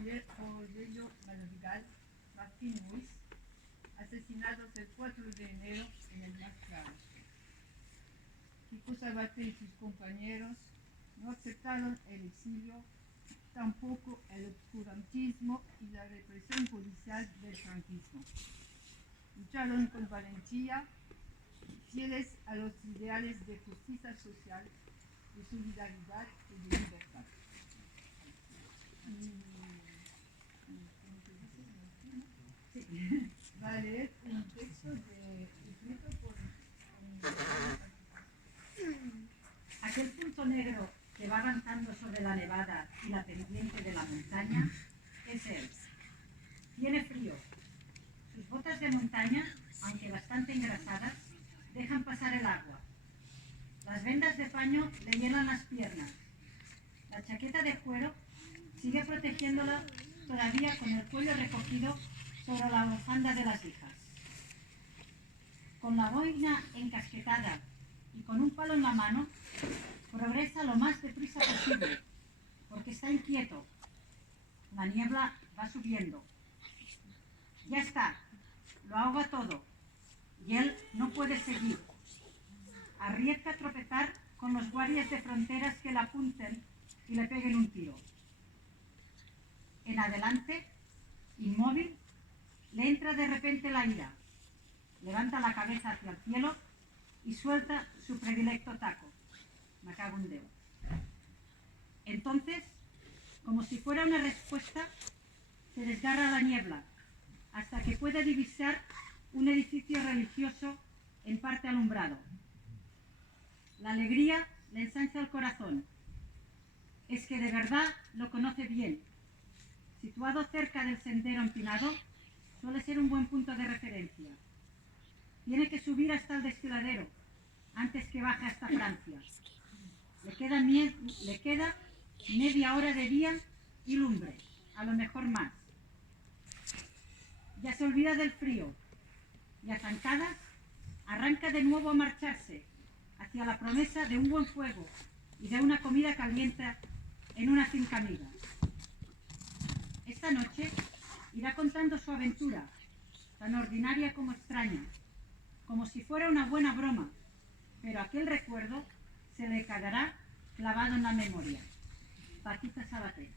Aurelio Madrigal, Martín Ruiz, asesinados el 4 de enero en el Mastral. Kiko Sabaté y sus compañeros no aceptaron el exilio, tampoco el obscurantismo y la represión policial del franquismo. Lucharon con valentía, fieles a los ideales de justicia social, de solidaridad y de libertad. Sí. Va a leer un texto escrito por aquel punto negro que va avanzando sobre la nevada y la pendiente de la montaña es él. Tiene frío. Sus botas de montaña, aunque bastante engrasadas, dejan pasar el agua. Las vendas de paño le llenan las piernas. La chaqueta de cuero sigue protegiéndola todavía con el cuello recogido sobre la bufanda de las hijas. Con la boina encasquetada y con un palo en la mano, progresa lo más deprisa posible, porque está inquieto. La niebla va subiendo. Ya está, lo ahoga todo, y él no puede seguir. Arriesga a tropezar con los guardias de fronteras que le apunten y le peguen un tiro. En adelante, inmóvil, le entra de repente la ira. Levanta la cabeza hacia el cielo y suelta su predilecto taco. Me cago en Déu. Entonces, como si fuera una respuesta, se desgarra la niebla hasta que puede divisar un edificio religioso en parte alumbrado. La alegría le ensancha el corazón. Es que de verdad lo conoce bien. Situado cerca del sendero empinado, suele ser un buen punto de referencia. Tiene que subir hasta el desfiladero antes que baje hasta Francia. Le queda media hora de día y lumbre, a lo mejor más. Ya se olvida del frío y a zancadas arranca de nuevo a marcharse hacia la promesa de un buen fuego y de una comida caliente en una finca amiga. Esta noche irá contando su aventura, tan ordinaria como extraña, como si fuera una buena broma, pero aquel recuerdo se le quedará clavado en la memoria. Paquita Sabaté.